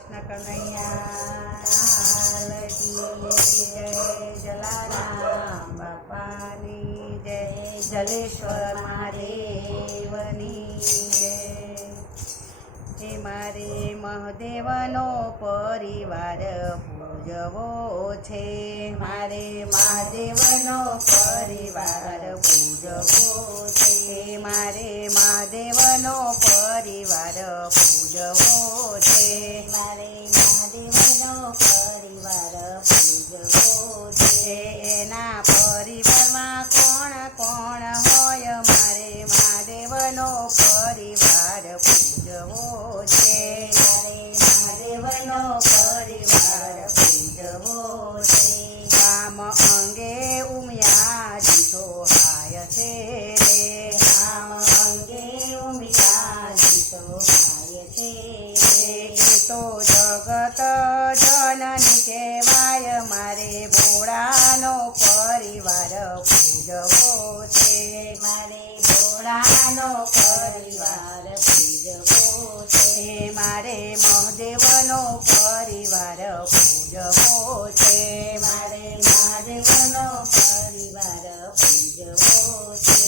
કૃષ્ણ કનૈયા લાલ કી જય, જલારામ બાપાની જય, જલેશ્વર મહાદેવની જય. હે મારે મહાદેવનો પરિવાર પૂજવો છે, મારે મહાદેવનો પરિવાર પૂજવો છે, મારે મહાદેવનો પરિવાર પૂજવો છે, મારે મહાદેવનો પરિવાર પૂજવો છે. એના પરિવારમાં કોણ કોણ હોય, મારે મહાદેવનો પરિવાર પૂજવો છે, મારે મહાદેવનો પરિવાર પૂજવો છે. કામ અંગે ઉમિયાજી સોહાય છે રે, કામ અંગે ઉમિયાજી સોહાય છે. એ તો જગત જનની કહેવાય, મારે ભોળાનો પરિવાર પૂજવો છે, મારે ભોળાનો પરિવાર પૂજવો છે, મારે મહાદેવનો પરિવાર પૂજવો છે, મારે મહાદેવનો પરિવાર પૂજવો છે.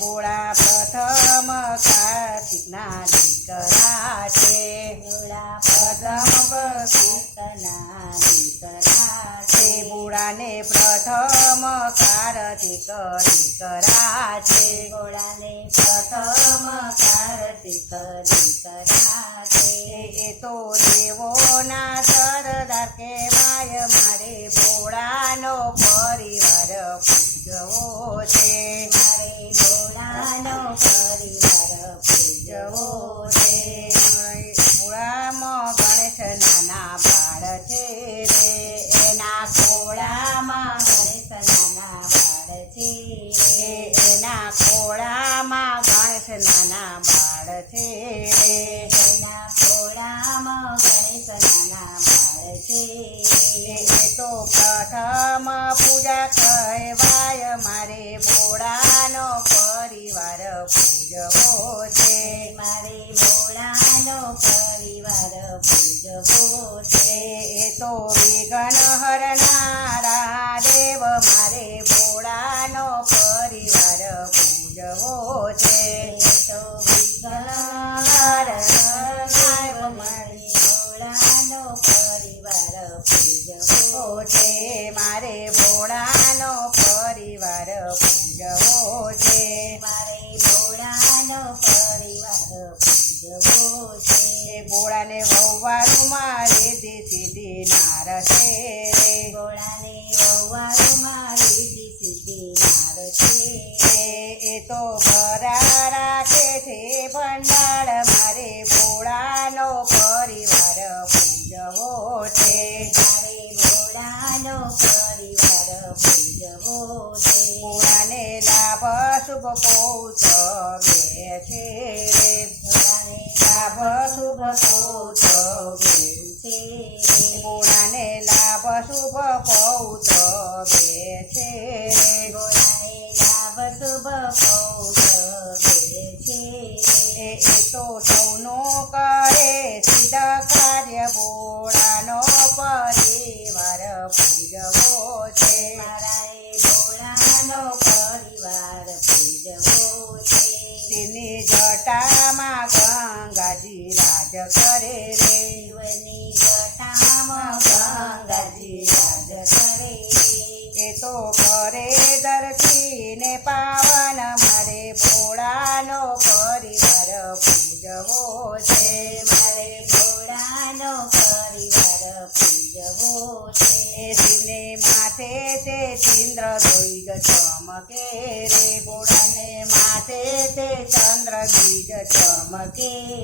ભોળા પ્રથમ કાર્તિકના દીકરા છે, ભોળા પ્રથમ કાર્તિકના દીકરા છે. ભોળાને પ્રથમ કાર્તિક દીકરા છે, ભોળાને પ્રથમ કાર્તિક દીકરા છે. એ તો દેવોના સરદાર કહેવાય, મારે ભોળાનો પરિવાર પૂજવો છે, મારે ભોળાનો પરિવાર પૂજવો છે. ભોળામાં ગણેશ નાના બાળ છે રે, એના ખોળામાં ગણેશ નાના બાળ છે રે, એના ખોળામાં ગણેશ નાના બાળ છે રે, એના ખોળામાં ગણેશ નાના બાળ છે. એ તો પ્રથમ પૂજા કહેવાય, મારે ભોળાનો પરિવાર પૂજવો છે, મારે ભોળાનો પરિવાર પૂજવો છે. એ તો વિઘ્ન હરનારા દેવ, મારે ભોળાનો પરિવાર પૂજવો છે. એ તો વિઘ્ન હરનાર મારે ભોળાનો પરિવાર પૂજવો છે, મારે ભોળાનો પરિવાર પૂજવો છે, મારે ભોળાનો પરિવાર પૂજવો છે. ભોળાને વહુવારુમાં રીધિ સિદ્ધિ નાર છે રે, ભોળાને વહુવારુમાં રીધિ સિદ્ધિ નાર છે. એ તો ભરા રાખે છે ભંડાર, મારે ભોળાનો પરિવાર પૂજવો છે, મારે ભોળાનો પરિવાર પૂજવો છે. ભોળાને લાભ શુભ પૌત્રવે છે રે, ભોળાને લાભ શુભ પૌત્રવે છે, ભોળાને લાભ શુભ પૌત્રવે છે રે, ભોળાને લાભ શુભ પૌત્રવે છે. એ તો સૌનું કરે સિદ્ધ કાર્ય, ભોળાનો પરિવાર પૂજવો છે, મારે ભોળાનો પરિવાર પૂજવો છે. તેની જટામાં ગંગાજી રાજ કરે રે, શિવની જટામાં ગંગાજી રાજ કરે રે. એ તો કરે દર્શીને પાવન, મારે ભોળાનો પરિવાર પૂજવો છે, મારે ભોળાનો પરિવાર પૂજવો છે. શિવને માથે તે ચંદ્ર દ્વિજ ચમકે રે, ભોળાને માથે તે ચંદ્ર દ્વિજ ચમકે રે.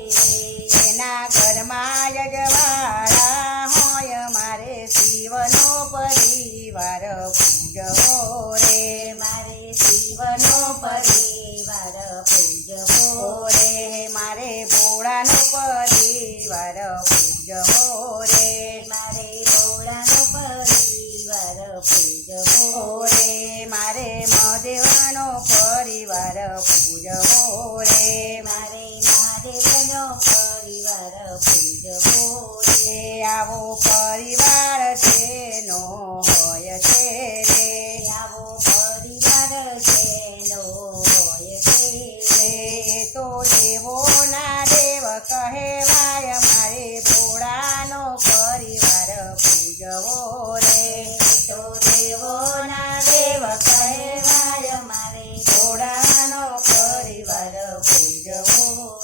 એના ઘરમાં યજવાળા હોય, મારે શિવનો પરિવાર પૂજવો રે, મારે શિવનો પરિવાર પૂજવો રે, મારે ભોળાનો પરિવાર પૂજવો રે, મારે ભોળાનો પરિવાર પૂજવો રે, મારે મહાદેવનો પરિવાર પૂજવો રે, મારે મહાદેવનો પરિવાર પૂજવો રે. આવો પરિવાર જેનો હોય છે રે આવો પરિવાર જેનો હોય છે એ તો દેવોના દેવ કહેવાય મારે ભોળાનો પરિવાર પૂજવો રે તો દેવોના દેવ કહેવાય મારે ભોળાનો પરિવાર પૂજવો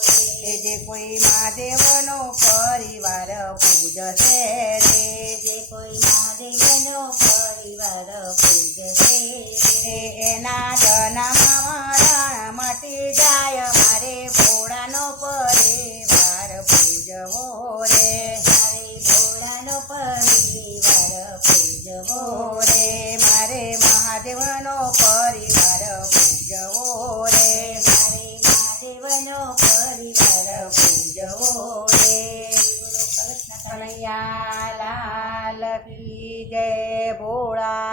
એ જે કોઈ મહાદેવનો પરિવાર પૂજશે રે જે કોઈ મહાદેવનો પરિવાર પૂજશે એના જન્મ મરણ મટી જાય મારે ભોળાનો પરિવાર પૂજવો રે મારે ભોળાનો પરિવાર પૂજવો રે મારે મહાદેવનો પરિવાર પૂજવો રે મારે મહાદેવનો પરિવાર પૂજવો રે પૂજવો કનૈયા લાલ કી જય ભોળા